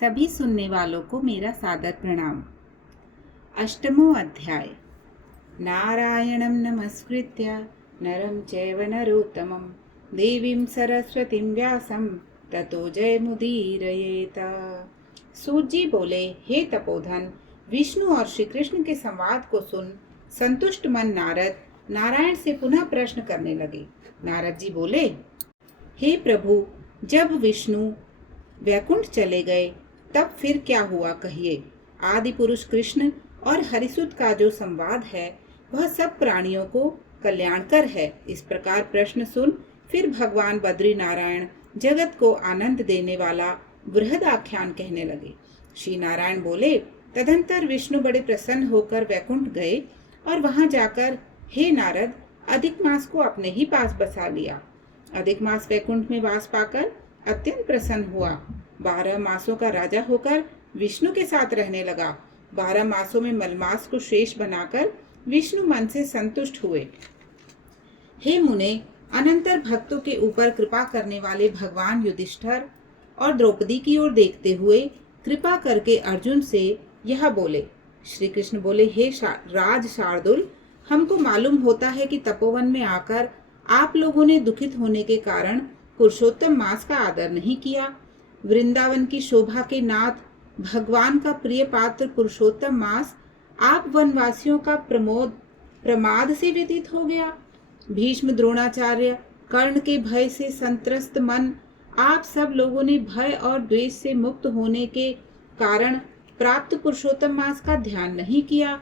सभी सुनने वालों को मेरा सादर प्रणाम। अष्टमो अध्याय। नारायणं नमस्कृत्य नरं चैव नरोत्तमं देवीं सरस्वतीं व्यासं ततो जयमुदीरयेत। सूत जी बोले, हे तपोधन, विष्णु और श्री कृष्ण के संवाद को सुन संतुष्ट मन नारद नारायण से पुनः प्रश्न करने लगे। नारद जी बोले, हे प्रभु, जब विष्णु वैकुंठ चले गए तब फिर क्या हुआ कहिए। आदि पुरुष कृष्ण और हरिसुत का जो संवाद है वह सब प्राणियों को कल्याणकर है। इस प्रकार प्रश्न सुन फिर भगवान बद्री नारायण जगत को आनंद देने वाला बृहद आख्यान कहने लगे। श्री नारायण बोले, तदंतर विष्णु बड़े प्रसन्न होकर वैकुंठ गए और वहां जाकर हे नारद अधिक मास को अपने ही पास बसा लिया। अधिक मास वैकुंठ में वास पाकर अत्यंत प्रसन्न हुआ। 12 मासों का राजा होकर विष्णु के साथ रहने लगा। 12 मासों में मलमास को शेष बनाकर विष्णु मन से संतुष्ट हुए। हे मुने, अनंतर भक्तों के ऊपर कृपा करने वाले भगवान युधिष्ठिर और द्रौपदी की ओर देखते हुए कृपा करके अर्जुन से यह बोले। श्री कृष्ण बोले, हे राज शार्दुल, हमको मालूम होता है कि तपोवन में आकर आप लोगों ने दुखित होने के कारण पुरुषोत्तम मास का आदर नहीं किया। वृंदावन की शोभा के नाथ भगवान का प्रिय पात्र पुरुषोत्तम मास आप वनवासियों का प्रमाद से व्यतीत हो गया। भीष्म, द्रोणाचार्य, कर्ण के भय से संत्रस्त मन आप सब लोगों ने भय और द्वेष से मुक्त होने के कारण प्राप्त पुरुषोत्तम मास का ध्यान नहीं किया।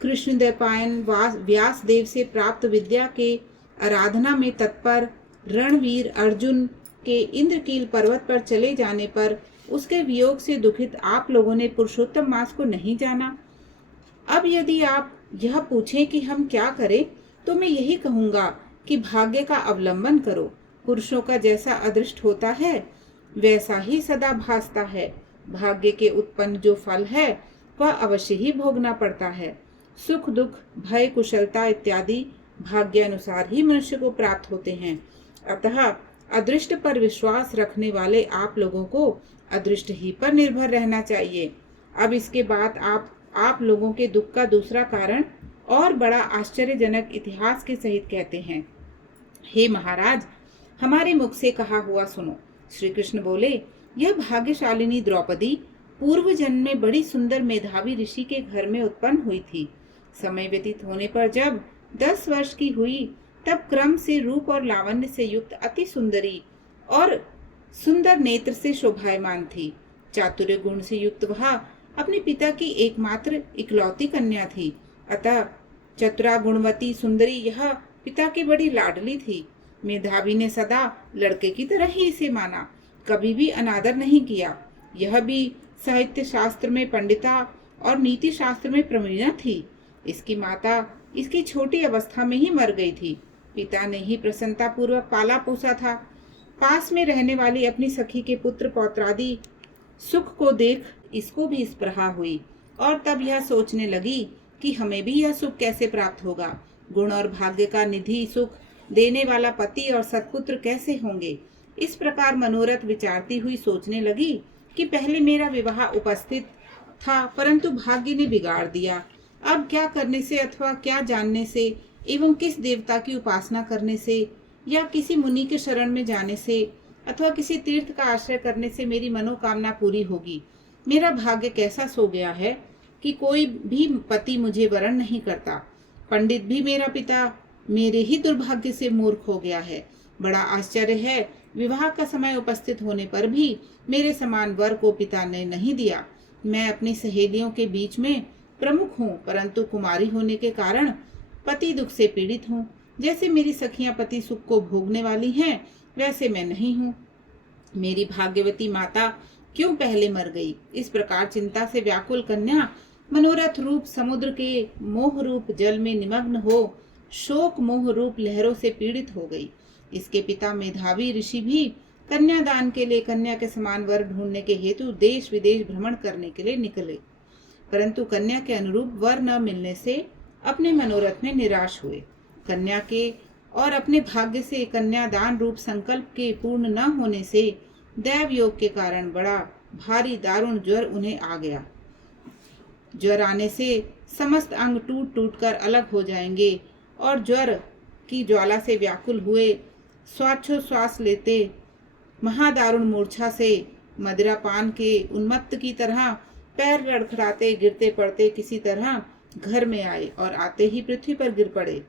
कृष्ण द्वैपायन व्यास देव से प्राप्त विद्या के आराधना में तत्पर रणवीर अर्जुन के इंद्रकील पर्वत पर चले जाने पर उसके वियोग से दुखित आप लोगों ने पुरुषोत्तम मास को नहीं जाना। अब यदि आप यह पूछें कि हम क्या करें, तो मैं यही कहूंगा कि भाग्य का अवलंबन करो। पुरुषों का जैसा अदृष्ट होता है वैसा ही सदा भासता है। भाग्य के उत्पन्न जो फल है वह अवश्य ही भोगना पड़ता है। सुख दुख भय कुशलता इत्यादि भाग्य अनुसार ही मनुष्य को प्राप्त होते हैं। अतः अदृष्ट पर विश्वास रखने वाले आप लोगों को अदृष्ट ही पर निर्भर रहना चाहिए। अब इसके बाद आप लोगों के दुख का दूसरा कारण और बड़ा आश्चर्यजनक इतिहास के सहित कहते हैं। हे महाराज, हमारे मुख से कहा हुआ सुनो। श्री कृष्ण बोले, यह भाग्यशालिनी द्रौपदी पूर्व जन्म में बड़ी सुंदर मेधावी ऋषि के घर में उत्पन्न हुई थी। समय व्यतीत होने पर जब 10 वर्ष की हुई तब क्रम से रूप और लावण्य से युक्त अति सुंदरी और सुंदर नेत्र से शोभायमान थी। चातुर्य गुण से युक्त वह अपने पिता की एकमात्र इकलौती कन्या थी। अतः चतुरा गुणवती सुंदरी यह पिता की बड़ी लाडली थी। मेधावी ने सदा लड़के की तरह ही इसे माना, कभी भी अनादर नहीं किया। यह भी साहित्य शास्त्र में पंडिता और नीति शास्त्र में प्रवीणा थी। इसकी माता इसकी छोटी अवस्था में ही मर गई थी। पिता ने ही प्रसन्नता पूर्वक पाला पोसा था। पास में रहने वाली अपनी सखी के पुत्र पौत्रादि सुख को देख इसको भी स्पृहा हुई और तब यह सोचने लगी कि हमें भी यह सुख कैसे प्राप्त होगा। गुण और भाग्य का निधि सुख देने वाला पति और सत्पुत्र कैसे होंगे। इस प्रकार मनोरथ विचारती हुई सोचने लगी कि पहले मेरा विवाह उपस्थित था, परंतु भाग्य ने बिगाड़ दिया। अब क्या करने से अथवा क्या जानने से एवं किस देवता की उपासना करने से या किसी मुनि के शरण में जाने से अथवा किसी तीर्थ का आश्रय करने से मेरी मनोकामना पूरी होगी। मेरा भाग्य कैसा सो गया है कि कोई भी पति मुझे वरण नहीं करता। पंडित भी मेरा पिता मेरे ही दुर्भाग्य से मूर्ख हो गया है। बड़ा आश्चर्य है, विवाह का समय उपस्थित होने पर भी मेरे समान वर को पिता ने नहीं दिया। मैं अपनी सहेलियों के बीच में प्रमुख हूँ, परंतु कुमारी होने के कारण पति दुख से पीड़ित हूँ। जैसे मेरी सखियां पति सुख को भोगने वाली हैं, वैसे मैं नहीं हूँ। मेरी भाग्यवती माता क्यों पहले मर गई। इस प्रकार चिंता से व्याकुल कन्या मनोरथ रूप समुद्र के मोह रूप जल में निमग्न हो शोक मोह रूप लहरों से पीड़ित हो गई। इसके पिता मेधावी ऋषि भी कन्यादान के लिए कन्या के समान वर ढूंढने के हेतु देश विदेश भ्रमण करने के लिए निकले, परंतु कन्या के अनुरूप वर न मिलने से अपने मनोरथ में निराश हुए। कन्या के और अपने भाग्य से कन्यादान रूप संकल्प के पूर्ण न होने से दैव योग के कारण बड़ा भारी दारुण ज्वर उन्हें आ गया। ज्वर आने से समस्त अंग टूट टूट कर अलग हो जाएंगे और ज्वर की ज्वाला से व्याकुल हुए श्वासोच्छ्वास लेते महादारुण मूर्छा से मदिरा पान के उन्मत्त की तरह पैर लड़खड़ाते गिरते पड़ते किसी तरह घर में आए और आते ही पृथ्वी पर गिर पड़े।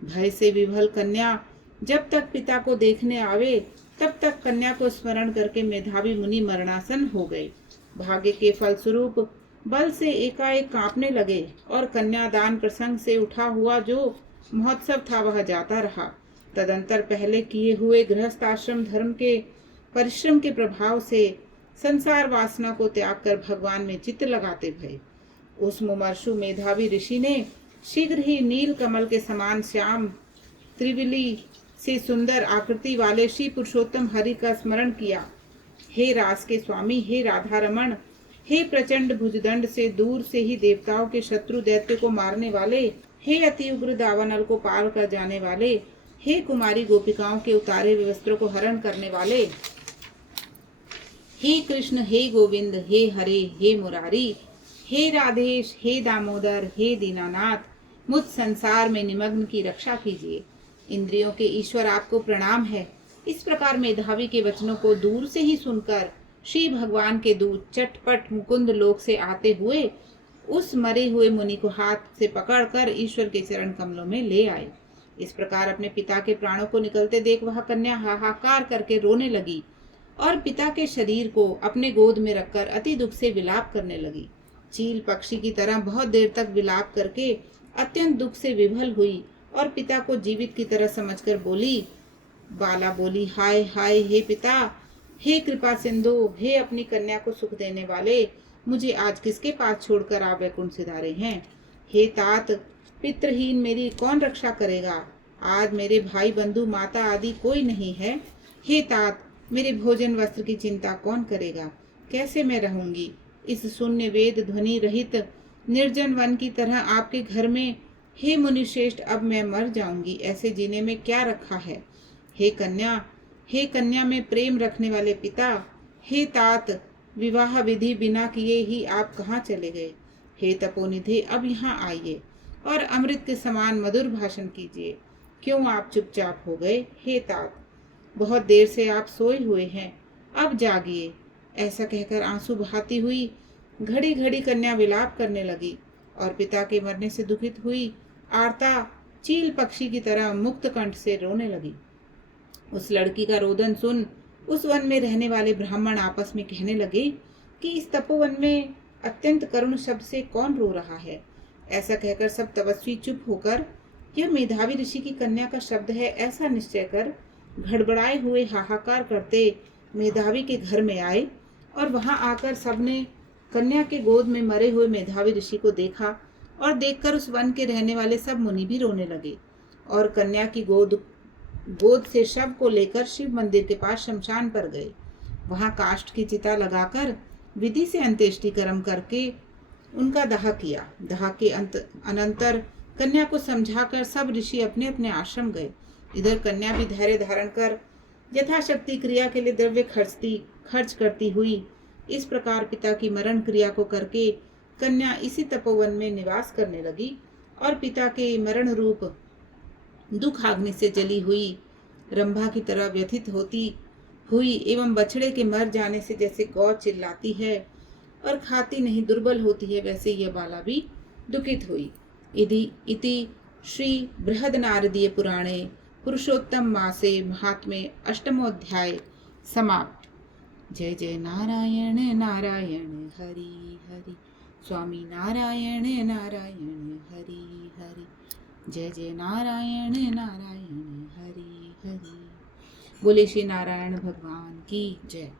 भय से विभल कन्या जब तक पिता को देखने आवे तब तक कन्या को स्मरण करके मेधावी मुनि मरणासन हो गए। भाग्य के फलस्वरूप बल से एकाएक कांपने लगे और कन्यादान प्रसंग से उठा हुआ जो महोत्सव था वह जाता रहा। तदंतर पहले किए हुए गृहस्थ आश्रम धर्म के परिश्रम के प्रभाव से संसार वासना को त्याग कर भगवान में चित्त लगाते भये। उस मुमर्षु मेधावी ऋषि ने शीघ्र ही नील कमल के समान श्याम त्रिविली से सुंदर आकृति वाले श्री पुरुषोत्तम हरि का स्मरण किया। हे रास के स्वामी, हे राधा रमण, हे प्रचंड भुजदंड से दूर से ही देवताओं के शत्रु दैत्य को मारने वाले, हे अति उग्र दावानल को पार कर जाने वाले, हे कुमारी गोपिकाओं के उतारे हुए वस्त्रों को हरण करने वाले, हे कृष्ण, हे गोविंद, हे हरे, हे मुरारी, हे राधेश, हे दामोदर, हे दीनानाथ, मुझ संसार में निमग्न की रक्षा कीजिए। इंद्रियों के ईश्वर आपको प्रणाम है। इस प्रकार मेधावी के वचनों को दूर से ही सुनकर श्री भगवान के दूत चटपट मुकुंद लोक से आते हुए उस मरे हुए मुनि को हाथ से पकड़कर ईश्वर के चरण कमलों में ले आए। इस प्रकार अपने पिता के प्राणों को निकलते देख वह कन्या हाहाकार करके रोने लगी और पिता के शरीर को अपने गोद में रखकर अति दुख से विलाप करने लगी। चील पक्षी की तरह बहुत देर तक विलाप करके अत्यंत दुख से विभल हुई और पिता को जीवित की तरह समझकर बोली। बाला बोली, हाय हाय हे पिता, हे कृपा सिंधु, हे अपनी कन्या को सुख देने वाले, मुझे आज किसके पास छोड़कर आप वैकुंठ सिधारे हैं। हे तात, पितृहीन मेरी कौन रक्षा करेगा। आज मेरे भाई बंधु माता आदि कोई नहीं है। हे तात, मेरे भोजन वस्त्र की चिंता कौन करेगा। कैसे मैं रहूंगी इस शून्य वेद ध्वनि रहित निर्जन वन की तरह आपके घर में। हे मुनिश्रेष्ठ, अब मैं मर जाऊंगी, ऐसे जीने में क्या रखा है। हे कन्या में प्रेम रखने वाले पिता, हे तात, विवाह विधि बिना किए ही आप कहाँ चले गए। हे तपोनिधि, अब यहाँ आइए और अमृत के समान मधुर भाषण कीजिए। क्यों आप चुपचाप हो गए। हे तात, बहुत देर से आप सोए हुए हैं, अब जागिए। ऐसा कहकर आंसू बहाती हुई घड़ी घड़ी कन्या विलाप करने लगी और पिता के मरने से दुखित हुई आर्ता चील पक्षी की तरह मुक्त कंठ से रोने लगी। उस लड़की का रोदन सुन उस वन में रहने वाले ब्राह्मण आपस में कहने लगे कि इस तपोवन में अत्यंत करुण शब्द से कौन रो रहा है। ऐसा कहकर सब तपस्वी चुप होकर यह मेधावी ऋषि की कन्या का शब्द है ऐसा निश्चय कर घड़बड़ाए हुए हाहाकार करते मेधावी के घर में आए और वहां आकर सबने कन्या के गोद में मरे हुए मेधावी ऋषि को देखा और देखकर उस वन के रहने वाले सब मुनि भी रोने लगे और कन्या की गोद से शव को लेकर शिव मंदिर के पास शमशान पर गए। वहां काष्ठ की चिता लगाकर विधि से अंत्येष्टि कर्म करके उनका दाह किया। दाह के अनंतर कन्या को समझाकर सब ऋषि अपने अपने आश्रम गए। इधर कन्या भी धैर्य धारण कर यथाशक्ति क्रिया के लिए द्रव्य खर्च करती हुई इस प्रकार पिता की मरण क्रिया को करके कन्या इसी तपोवन में निवास करने लगी और पिता के मरण रूप दुख आग्नि से जली हुई रंभा की तरह व्यथित होती हुई एवं बछड़े के मर जाने से जैसे गौ चिल्लाती है और खाती नहीं दुर्बल होती है, वैसे यह बाला भी दुखित हुई। इति श्री बृहदनारदीय पुराणे पुरुषोत्तम मासे महात्म्ये अष्टमोऽध्याय समाप्त। जय जय नारायण नारायण हरि हरि, स्वामी नारायण नारायण हरि हरि, जय जय नारायण नारायण हरि हरि। बोले श्री नारायण भगवान की जय।